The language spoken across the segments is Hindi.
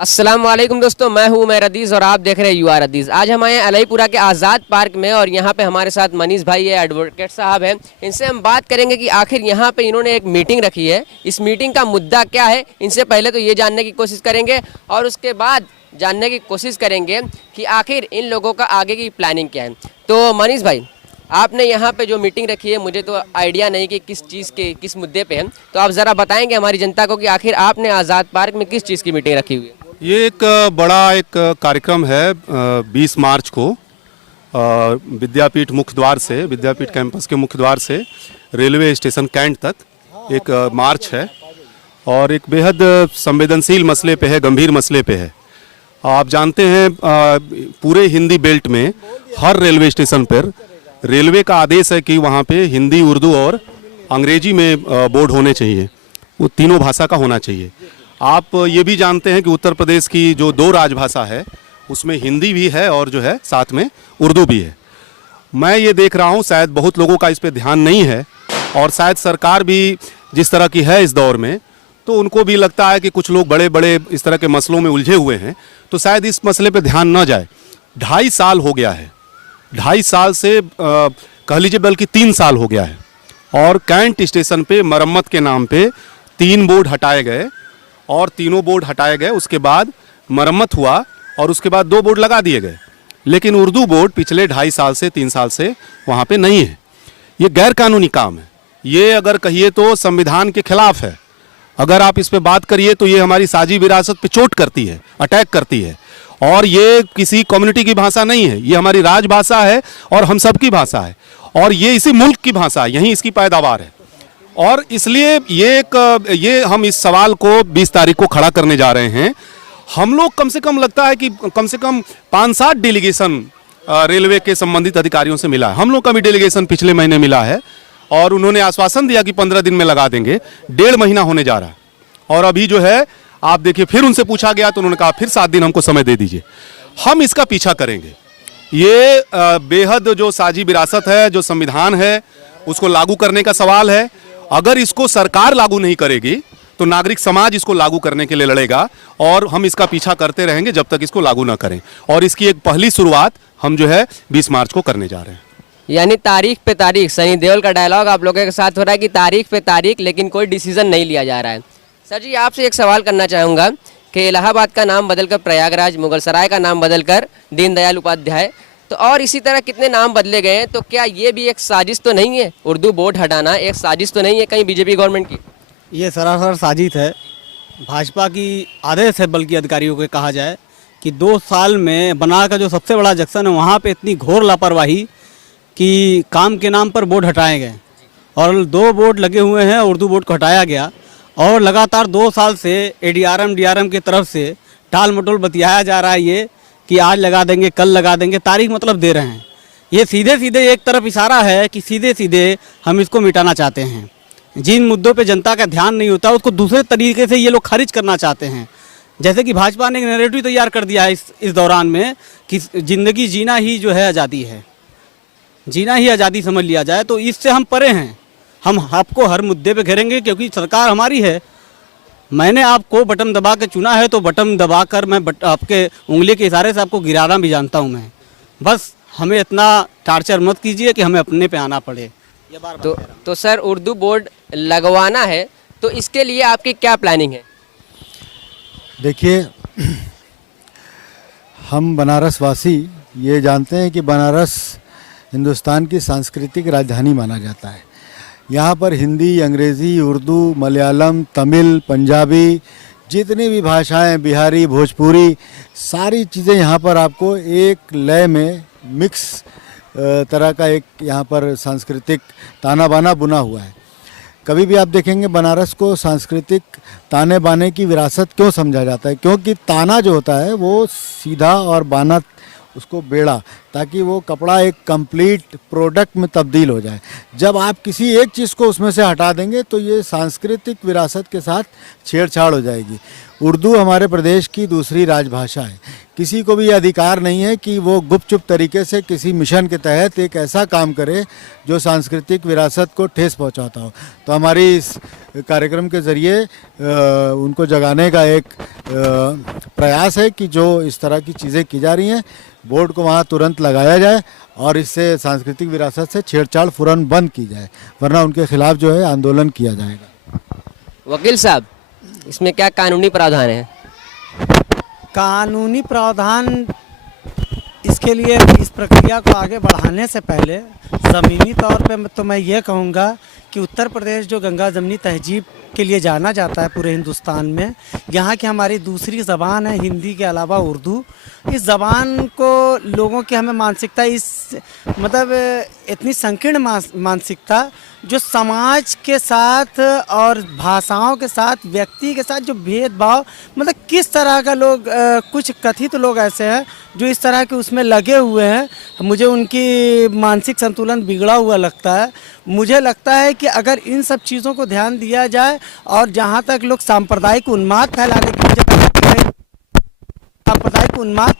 अस्सलाम वालेकुम दोस्तों, मैं हूं उमैर अदीज़ और आप देख रहे हैं यू आर अदीज़। आज हम आए हैं अलईपुरा के आज़ाद पार्क में और यहाँ पे हमारे साथ मनीष भाई है, एडवोकेट साहब हैं। इनसे हम बात करेंगे कि आखिर यहाँ पे इन्होंने एक मीटिंग रखी है, इस मीटिंग का मुद्दा क्या है। इनसे पहले तो ये जानने की कोशिश करेंगे और उसके बाद जानने की कोशिश करेंगे कि आखिर इन लोगों का आगे की प्लानिंग क्या है। तो मनीष भाई, आपने यहाँ पे जो मीटिंग रखी है, मुझे तो आइडिया नहीं कि किस चीज़ के किस मुद्दे पे है, तो आप ज़रा बताएंगे हमारी जनता को कि आखिर आपने आज़ाद पार्क में किस चीज़ की मीटिंग रखी हुई है। ये एक बड़ा एक कार्यक्रम है 20 मार्च को विद्यापीठ मुख्य द्वार से, विद्यापीठ कैंपस के मुख्य द्वार से रेलवे स्टेशन कैंट तक एक मार्च है और एक बेहद संवेदनशील मसले पे है, गंभीर मसले पे है। आप जानते हैं पूरे हिंदी बेल्ट में हर रेलवे स्टेशन पर रेलवे का आदेश है कि वहाँ पे हिंदी, उर्दू और अंग्रेजी में बोर्ड होने चाहिए, वो तीनों भाषा का होना चाहिए। आप ये भी जानते हैं कि उत्तर प्रदेश की जो 2 राजभाषा है उसमें हिंदी भी है और जो है साथ में उर्दू भी है। मैं ये देख रहा हूँ शायद बहुत लोगों का इस पे ध्यान नहीं है और शायद सरकार भी जिस तरह की है इस दौर में, तो उनको भी लगता है कि कुछ लोग बड़े बड़े इस तरह के मसलों में उलझे हुए हैं, तो शायद इस मसले पे ध्यान न जाए। 2.5 साल हो गया है, 2.5 साल से कह लीजिए बल्कि 3 साल हो गया है और कैंट स्टेशन पे मरम्मत के नाम पे 3 बोर्ड हटाए गए और तीनों बोर्ड हटाए गए। उसके बाद मरम्मत हुआ और उसके बाद 2 बोर्ड लगा दिए गए, लेकिन उर्दू बोर्ड पिछले 2.5 साल से 3 साल से वहाँ पे नहीं है। ये गैर कानूनी काम है, ये अगर कहिए तो संविधान के खिलाफ है। अगर आप इस पे बात करिए तो ये हमारी साझी विरासत पे चोट करती है, अटैक करती है। और ये किसी कम्युनिटी की भाषा नहीं है, ये हमारी राजभाषा है और हम सब की भाषा है और ये इसी मुल्क की भाषा है, यहीं इसकी पैदावार है। और इसलिए ये हम इस सवाल को 20 तारीख को खड़ा करने जा रहे हैं। हम लोग कम से कम लगता है कि कम से कम 5-7 डेलीगेशन रेलवे के संबंधित अधिकारियों से मिला है। हम लोग का भी डेलीगेशन पिछले महीने मिला है और उन्होंने आश्वासन दिया कि 15 दिन में लगा देंगे। 1.5 महीना होने जा रहा है और अभी जो है आप देखिए, फिर उनसे पूछा गया तो उन्होंने कहा फिर 7 दिन हमको समय दे दीजिए। हम इसका पीछा करेंगे। ये बेहद जो साझी विरासत है, जो संविधान है, उसको लागू करने का सवाल है। अगर इसको सरकार लागू नहीं करेगी तो नागरिक समाज इसको लागू करने के लिए लड़ेगा और हम इसका पीछा करते रहेंगे जब तक इसको लागू ना करें। और इसकी एक पहली शुरुआत हम जो है 20 मार्च को करने जा रहे हैं। यानी तारीख पे तारीख, सनी देओल का डायलॉग आप लोगों के साथ हो रहा है कि तारीख पे तारीख, लेकिन कोई डिसीजन नहीं लिया जा रहा है। सर जी, आपसे एक सवाल करना चाहूँगा कि इलाहाबाद का नाम बदलकर प्रयागराज, मुगलसराय का नाम बदलकर दीनदयाल उपाध्याय, तो और इसी तरह कितने नाम बदले गए हैं, तो क्या ये भी एक साजिश तो नहीं है? उर्दू बोर्ड हटाना एक साजिश तो नहीं है कहीं बीजेपी गवर्नमेंट की? ये सरासर साजिश है, भाजपा की आदेश है। बल्कि अधिकारियों को कहा जाए कि 2 साल में बनार का जो सबसे बड़ा जंक्शन है वहाँ पे इतनी घोर लापरवाही कि काम के नाम पर बोर्ड हटाए गए और 2 बोर्ड लगे हुए हैं, उर्दू बोर्ड को हटाया गया और लगातार 2 साल से एडीआरएम डीआरएम की तरफ से टाल मटोल बतियाया जा रहा है ये कि आज लगा देंगे, कल लगा देंगे, तारीख मतलब दे रहे हैं। ये सीधे सीधे एक तरफ इशारा है कि सीधे सीधे हम इसको मिटाना चाहते हैं। जिन मुद्दों पे जनता का ध्यान नहीं होता उसको दूसरे तरीके से ये लोग खारिज करना चाहते हैं। जैसे कि भाजपा ने एक नैरेटिव तैयार कर दिया है इस दौरान में कि ज़िंदगी जीना ही जो है आज़ादी है, जीना ही आज़ादी समझ लिया जाए। तो इससे हम परे हैं। हम आपको हर मुद्दे पे घेरेंगे क्योंकि सरकार हमारी है। मैंने आपको बटन दबा के चुना है तो बटन दबा कर मैं आपके उंगली के इशारे से आपको गिराना भी जानता हूं मैं। बस हमें इतना टार्चर मत कीजिए कि हमें अपने पे आना पड़े। ये बार तो सर, उर्दू बोर्ड लगवाना है तो इसके लिए आपकी क्या प्लानिंग है? देखिए, हम बनारस वासी ये जानते हैं कि बनारस हिंदुस्तान की सांस्कृतिक राजधानी माना जाता है। यहाँ पर हिंदी, अंग्रेज़ी, उर्दू, मलयालम, तमिल, पंजाबी, जितनी भी भाषाएं, बिहारी, भोजपुरी, सारी चीज़ें यहाँ पर आपको एक लय में मिक्स तरह का एक यहाँ पर सांस्कृतिक ताना बाना बुना हुआ है। कभी भी आप देखेंगे बनारस को सांस्कृतिक ताने बाने की विरासत क्यों समझा जाता है? क्योंकि ताना जो होता है वो सीधा और बाना उसको बेड़ा, ताकि वो कपड़ा एक कंप्लीट प्रोडक्ट में तब्दील हो जाए। जब आप किसी एक चीज़ को उसमें से हटा देंगे तो ये सांस्कृतिक विरासत के साथ छेड़छाड़ हो जाएगी। उर्दू हमारे प्रदेश की दूसरी राजभाषा है। किसी को भी ये अधिकार नहीं है कि वो गुपचुप तरीके से किसी मिशन के तहत एक ऐसा काम करे जो सांस्कृतिक विरासत को ठेस पहुंचाता हो। तो हमारी इस कार्यक्रम के ज़रिए उनको जगाने का एक प्रयास है कि जो इस तरह की चीज़ें की जा रही हैं, बोर्ड को वहाँ तुरंत लगाया जाए और इससे सांस्कृतिक विरासत से छेड़छाड़ फौरन बंद की जाए, वरना उनके खिलाफ जो है आंदोलन किया जाएगा। वकील साहब, इसमें क्या कानूनी प्रावधान है? कानूनी प्रावधान इसके लिए इस प्रक्रिया को आगे बढ़ाने से पहले ज़मीनी तौर पे तो मैं ये कहूँगा कि उत्तर प्रदेश जो गंगा जमनी तहजीब के लिए जाना जाता है पूरे हिंदुस्तान में, यहाँ की हमारी दूसरी ज़बान है हिंदी के अलावा उर्दू। इस ज़बान को लोगों की हमें मानसिकता मतलब इतनी संकीर्ण मानसिकता जो समाज के साथ और भाषाओं के साथ, व्यक्ति के साथ जो भेदभाव, मतलब किस तरह का लोग कुछ कथित लोग ऐसे हैं जो इस तरह के उसमें लगे हुए हैं, मुझे उनकी मानसिक संतुलन बिगड़ा हुआ लगता है। मुझे लगता है कि अगर इन सब चीज़ों को ध्यान दिया जाए और जहाँ तक लोग सांप्रदायिक उन्माद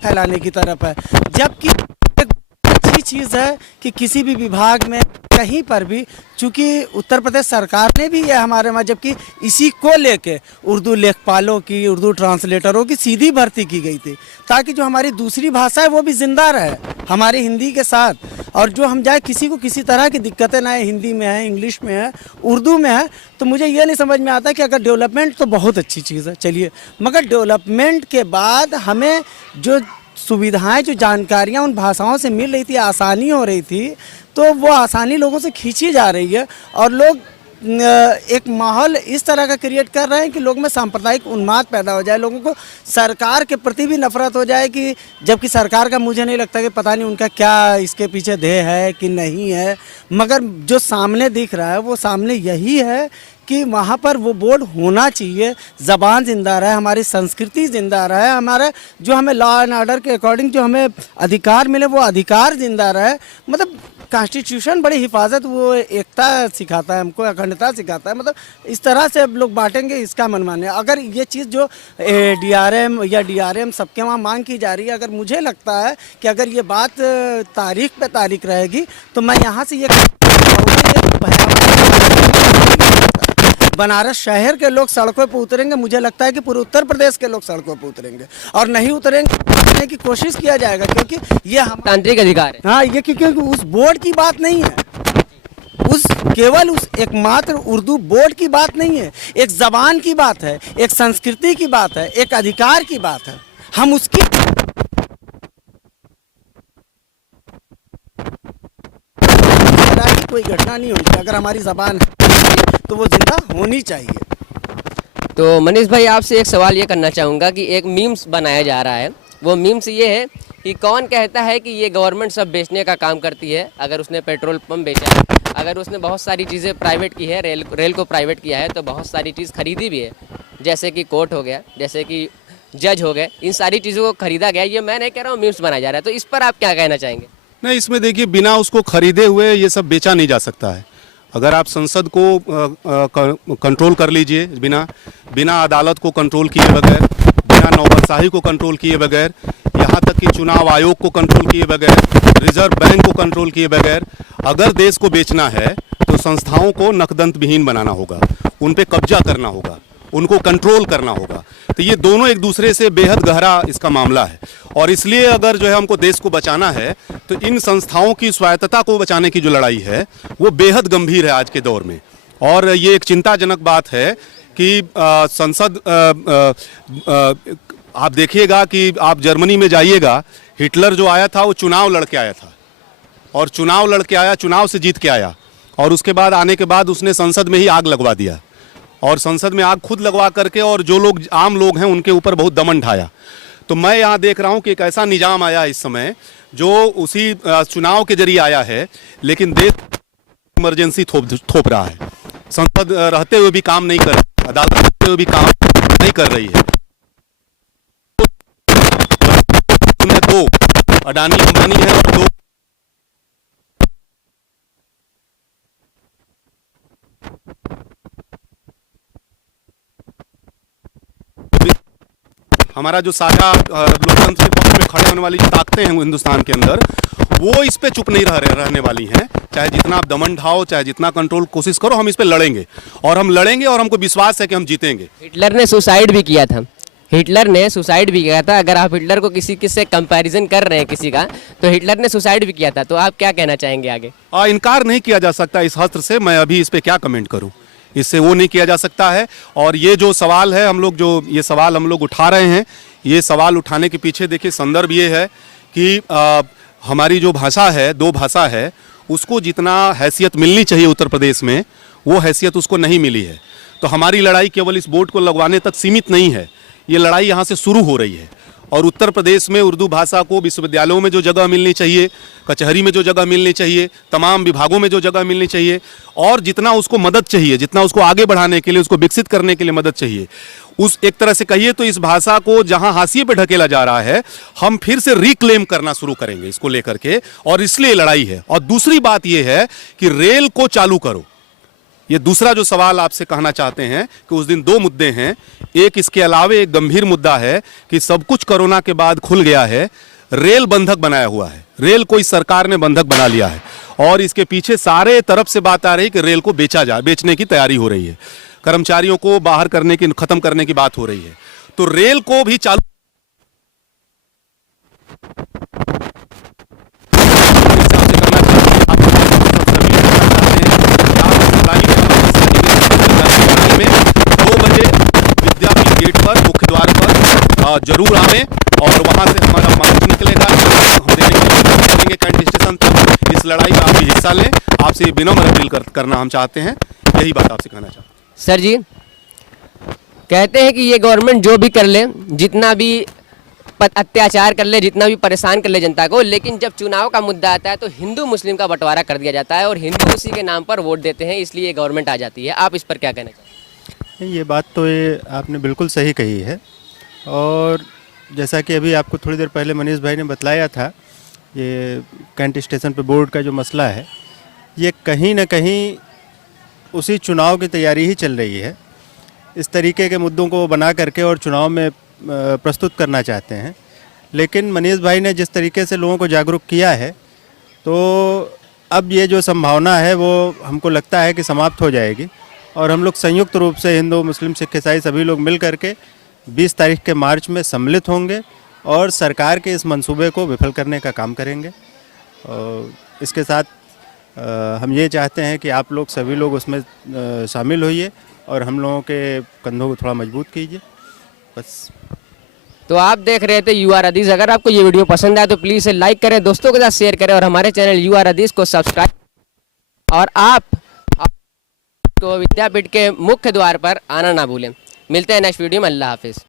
फैलाने की तरफ है, जबकि एक अच्छी चीज़ है कि किसी भी विभाग में कहीं पर भी, चूँकि उत्तर प्रदेश सरकार ने भी ये हमारे में, जबकि इसी को लेके उर्दू लेखपालों की, उर्दू ट्रांसलेटरों की सीधी भर्ती की गई थी, ताकि जो हमारी दूसरी भाषा है वो भी जिंदा रहे हमारी हिंदी के साथ, और जो हम जाए किसी को किसी तरह की दिक्कतें ना है, हिंदी में है, इंग्लिश में है, उर्दू में है। तो मुझे ये नहीं समझ में आता कि अगर डेवलपमेंट तो बहुत अच्छी चीज़ है, चलिए, मगर डेवलपमेंट के बाद हमें जो सुविधाएं, जो जानकारियां उन भाषाओं से मिल रही थी, आसानी हो रही थी, तो वो आसानी लोगों से खींची जा रही है और लोग एक माहौल इस तरह का क्रिएट कर रहे हैं कि लोग में सांप्रदायिक उन्माद पैदा हो जाए, लोगों को सरकार के प्रति भी नफरत हो जाए, कि जबकि सरकार का मुझे नहीं लगता कि पता नहीं उनका क्या इसके पीछे ध्येय है कि नहीं है, मगर जो सामने दिख रहा है वो सामने यही है कि वहाँ पर वो बोर्ड होना चाहिए। ज़बान ज़िंदा रहे, हमारी संस्कृति ज़िंदा रहे, हमारा जो हमें लॉ एंड ऑर्डर के अकॉर्डिंग जो हमें अधिकार मिले वो अधिकार ज़िंदा रहे। मतलब कॉन्स्टिट्यूशन बड़ी हिफाजत, वो एकता सिखाता है हमको, अखंडता सिखाता है। मतलब इस तरह से अब लोग बांटेंगे, इसका मनमान्य। अगर ये चीज़ जो DRM या DRM सबके वहाँ मांग की जा रही है, अगर मुझे लगता है कि अगर ये बात तारीख पे तारीख रहेगी तो मैं यहाँ से ये बनारस शहर के लोग सड़कों पर उतरेंगे, मुझे लगता है कि पूरे उत्तर प्रदेश के लोग सड़कों पर उतरेंगे, और नहीं उतरेंगे की कोशिश किया जाएगा, क्योंकि ये हम तांत्रिक अधिकार है। हाँ, ये क्योंकि उस बोर्ड की बात नहीं है, केवल उस एकमात्र उर्दू बोर्ड की बात नहीं है, एक जबान की बात है, एक संस्कृति की बात है, एक अधिकार की बात है। हम उसकी कोई घटना नहीं होगी, अगर हमारी जबान है तो वो जिंदा होनी चाहिए। तो मनीष भाई, आपसे एक सवाल ये करना चाहूँगा कि एक मीम्स बनाया जा रहा है, वो मीम्स ये है कि कौन कहता है कि ये गवर्नमेंट सब बेचने का काम करती है। अगर उसने पेट्रोल पंप बेचा है, अगर उसने बहुत सारी चीज़ें प्राइवेट की है, रेल को प्राइवेट किया है, तो बहुत सारी चीज़ खरीदी भी है, जैसे कि कोर्ट हो गया, जैसे कि जज हो गए, इन सारी चीज़ों को खरीदा गया। ये मैं नहीं कह रहा हूँ, मीम्स बनाया जा रहा है, तो इस पर आप क्या कहना चाहेंगे? नहीं, इसमें देखिए, बिना उसको खरीदे हुए ये सब बेचा नहीं जा सकता है। अगर आप संसद को कंट्रोल कर लीजिए, बिना अदालत को कंट्रोल किए बगैर, बिना नौकरशाही को कंट्रोल किए बगैर, यहाँ तक कि चुनाव आयोग को कंट्रोल किए बगैर, रिजर्व बैंक को कंट्रोल किए बगैर अगर देश को बेचना है तो संस्थाओं को नकदंत विहीन बनाना होगा, उन पे कब्जा करना होगा, उनको कंट्रोल करना होगा। तो ये दोनों एक दूसरे से बेहद गहरा इसका मामला है, और इसलिए अगर जो है हमको देश को बचाना है तो इन संस्थाओं की स्वायत्तता को बचाने की जो लड़ाई है वो बेहद गंभीर है आज के दौर में। और ये एक चिंताजनक बात है कि संसद आप देखिएगा कि आप जर्मनी में जाइएगा, हिटलर जो आया था वो चुनाव लड़के आया था, और चुनाव लड़के आया, चुनाव से जीत के आया, और उसके बाद आने के बाद उसने संसद में ही आग लगवा दिया, और संसद में आग खुद लगवा करके, और जो लोग आम लोग हैं उनके ऊपर बहुत दमन ढाया। तो मैं यहाँ देख रहा हूँ कि एक ऐसा निजाम आया इस समय जो उसी चुनाव के जरिए आया है, लेकिन देश इमरजेंसी थोप रहा है। संसद रहते हुए भी काम नहीं कर रही, अदालत रहते हुए भी काम नहीं कर रही है। दो अडानी अंबानी है और दो हमारा जो साझा लोकतंत्र के पक्ष में खड़े होने वाली जो ताकतें हैं हिंदुस्तान के अंदर, वो इस पे चुप नहीं रहने वाली हैं। चाहे जितना आप दमन ढाओ, चाहे जितना कंट्रोल कोशिश करो, हम इस पे लड़ेंगे और हम लड़ेंगे और हमको विश्वास है कि हम जीतेंगे। हिटलर ने सुसाइड भी किया था, हिटलर ने सुसाइड भी किया था। अगर आप हिटलर को किसी से कंपैरिजन कर रहे हैं किसी का, तो हिटलर ने सुसाइड भी किया था। तो आप क्या कहना चाहेंगे आगे? इनकार नहीं किया जा सकता इस हस्त्र से। मैं अभी इस पे क्या कमेंट करूं, इससे वो नहीं किया जा सकता है। और ये जो सवाल है, हम लोग जो ये सवाल हम लोग उठा रहे हैं, ये सवाल उठाने के पीछे देखिए संदर्भ ये है कि हमारी जो भाषा है, दो भाषा है, उसको जितना हैसियत मिलनी चाहिए उत्तर प्रदेश में, वो हैसियत उसको नहीं मिली है। तो हमारी लड़ाई केवल इस बोर्ड को लगवाने तक सीमित नहीं है, ये लड़ाई यहाँ से शुरू हो रही है। और उत्तर प्रदेश में उर्दू भाषा को विश्वविद्यालयों में जो जगह मिलनी चाहिए, कचहरी में जो जगह मिलनी चाहिए, तमाम विभागों में जो जगह मिलनी चाहिए, और जितना उसको मदद चाहिए, जितना उसको आगे बढ़ाने के लिए, उसको विकसित करने के लिए मदद चाहिए, उस एक तरह से कहिए तो इस भाषा को जहां हाशिए पे ढकेला जा रहा है, हम फिर से रिक्लेम करना शुरू करेंगे इसको लेकर के, और इसलिए लड़ाई है। और दूसरी बात यह है कि रेल को चालू करो। ये दूसरा जो सवाल आपसे कहना चाहते हैं कि उस दिन दो मुद्दे हैं। एक इसके अलावे एक गंभीर मुद्दा है कि सब कुछ कोरोना के बाद खुल गया है, रेल बंधक बनाया हुआ है, रेल को इस सरकार ने बंधक बना लिया है, और इसके पीछे सारे तरफ से बात आ रही है कि रेल को बेचने की तैयारी हो रही है, कर्मचारियों को बाहर करने की, खत्म करने की बात हो रही है। तो रेल को भी चालू गेट पर, मुख्य द्वार पर जरूर आवें, और वहां से हमारा मार्च निकलेगा, हम देने की कोशिश करेंगे कैंट स्टेशन तक। इस लड़ाई में आप भी हिस्सा लें, आपसे विनम्र अपील करना हम चाहते हैं। यही बात आपसे कहना चाहते हैं। सर जी कहते हैं कि ये गवर्नमेंट जो भी कर ले, जितना भी अत्याचार कर ले, जितना भी परेशान कर ले जनता को, लेकिन जब चुनाव का मुद्दा आता है तो हिंदू मुस्लिम का बंटवारा कर दिया जाता है और हिंदू उसी के नाम पर वोट देते हैं, इसलिए ये गवर्नमेंट आ जाती है। आप इस पर क्या कहना चाहते हैं? ये बात तो ये आपने बिल्कुल सही कही है। और जैसा कि अभी आपको थोड़ी देर पहले मनीष भाई ने बतलाया था, ये कैंट स्टेशन पे बोर्ड का जो मसला है, ये कहीं ना कहीं उसी चुनाव की तैयारी ही चल रही है। इस तरीके के मुद्दों को बना करके और चुनाव में प्रस्तुत करना चाहते हैं। लेकिन मनीष भाई ने जिस तरीके से लोगों को जागरूक किया है, तो अब ये जो संभावना है वो हमको लगता है कि समाप्त हो जाएगी, और हम लोग संयुक्त रूप से हिंदू मुस्लिम सिख ईसाई सभी लोग मिल करके 20 तारीख के मार्च में सम्मिलित होंगे और सरकार के इस मंसूबे को विफल करने का काम करेंगे। और इसके साथ हम ये चाहते हैं कि आप लोग सभी लोग उसमें शामिल होइए और हम लोगों के कंधों को थोड़ा मजबूत कीजिए, बस। तो आप देख रहे थे यू आर अदीज़। अगर आपको ये वीडियो पसंद आए तो प्लीज़ इसे लाइक करें, दोस्तों के साथ शेयर करें, और हमारे चैनल यू आर अदीज़ को सब्सक्राइब। और आप तो विद्यापीठ के मुख्य द्वार पर आना ना भूलें। मिलते हैं नेक्स्ट वीडियो में। अल्लाह हाफिज़।